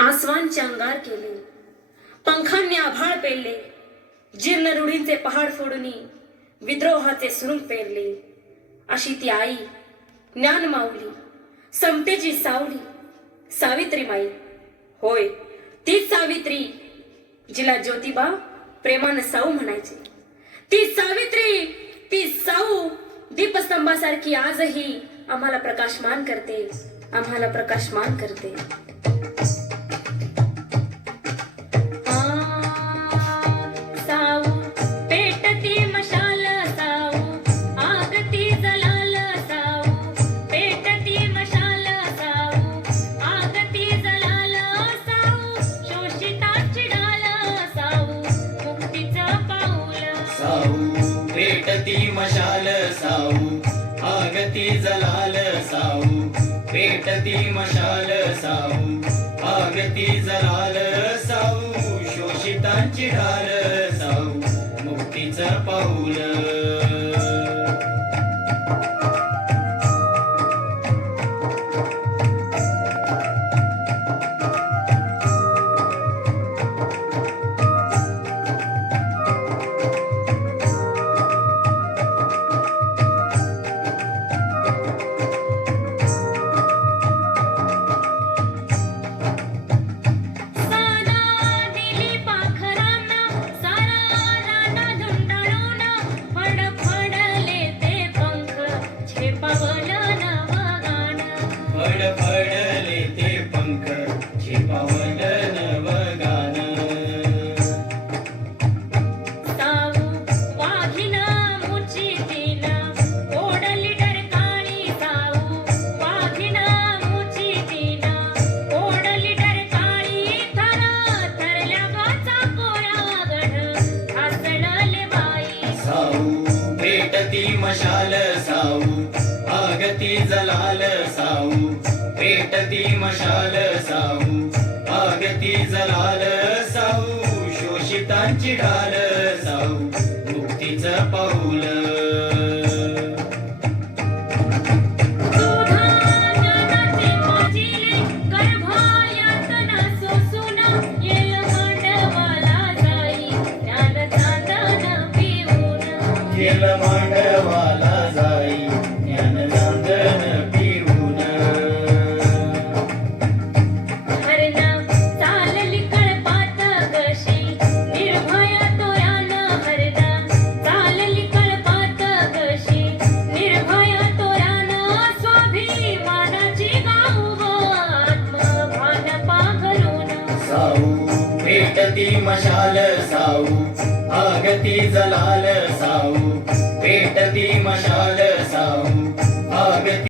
आसवांचे अंगार केले, पंखांनी आभाळ पेरले, जीर्ण रूढींचे पहाड फोडून विद्रोहाचे सुरुंग पेरले. अशी ती आई ज्ञान माऊली, समतेची सावली, सावित्रीमाई. होय, तीच सावित्री जिला ज्योतिबा प्रेमानं साऊ म्हणायचे. ती सावित्री, ती साऊ दीपस्तंभासारखी आजही आम्हाला प्रकाशमान करते, आम्हाला प्रकाशमान करते. पेटती मशाल साऊ, आगती जलाल साऊ. पेटती मशाल साऊ, आगती जलाल साऊ. शोषितांची ढाल साऊ, मुक्तीचं पाऊल. फडफडले ते पंख, झेपावलं नवगान. साऊ वाघिन मुचितीन ओढली डरकाळी. साऊ वाघिन मुचितीन ओढली डरकाळी. थर थरल्या गाचा कोया गढ ढासळले बाई. साऊ पेटती मशाल साऊ, आगती जलाल साऊ. पेटती मशाल साऊ, आगती जलाल साऊ. शोषितांची ढाल साऊ, मुक्तीचं पाऊल. केलं मांडवाला जाई, ज्ञान नांदन पिऊन. हरणा चालली कळपात कशी निर्भय तोरान. हरणा चालली कळपात कशी निर्भय तोरान. स्वाभिमानाची गाऊ आत्मभान पाखरून. साऊ पेटती मशाल साऊ, आगती जलाल साऊ. पेटती मशाल